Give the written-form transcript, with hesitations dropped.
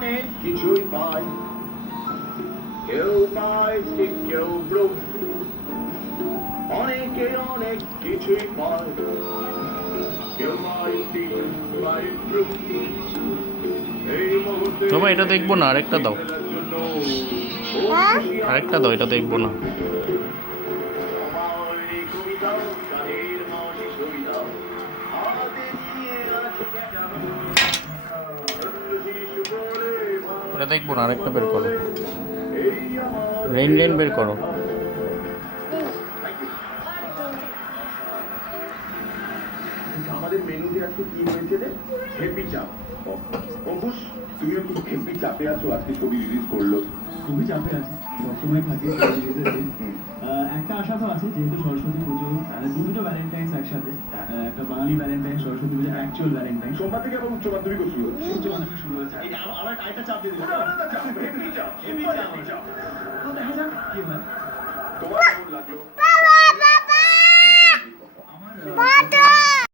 অনেক কিছুই পায়, কেউ পায় ঠিক কেউ ব্রুক, অনেকে অনেক কিছুই পায়, কেউ পায় ঠিক পায় ব্রুক। এই মুহূর্তে বাবা এটা দেখবো না, আরেকটা দাও, আরেকটা দাও, এটা দেখবো না। এটা দেখবো না, আরেকটা বের করো, রেইন রেইন বের করো। আমাদের মেনুতে আজকে কি হয়েছে রে? হেপি চাপ। অঙ্কুশ, তুমিও খুব হেপি চাপে আছো, আজকে ছবি রিলিজ করলো। খুবই চাপে আছে, সবসময় থাকে। একটা আশা তো আছে, যেহেতু সরস্বতী পুজো, দুটো ভ্যালেন্টাইন্স একসাথে, একটা বাঙালি ভ্যালেন্টাইন, সরস্বতী পুজো অ্যাকচুয়াল ভ্যালেন্টাইন। সোমবার থেকে আবার উচ্চ মাধ্যমিক শুরু হচ্ছে। উচ্চ মাধ্যমিক শুরু হচ্ছে, আবার একটা চাপ দিয়ে দিল। হেপি চাপ, দেখা যাক কি হয়। তোমার কেমন লাগলো?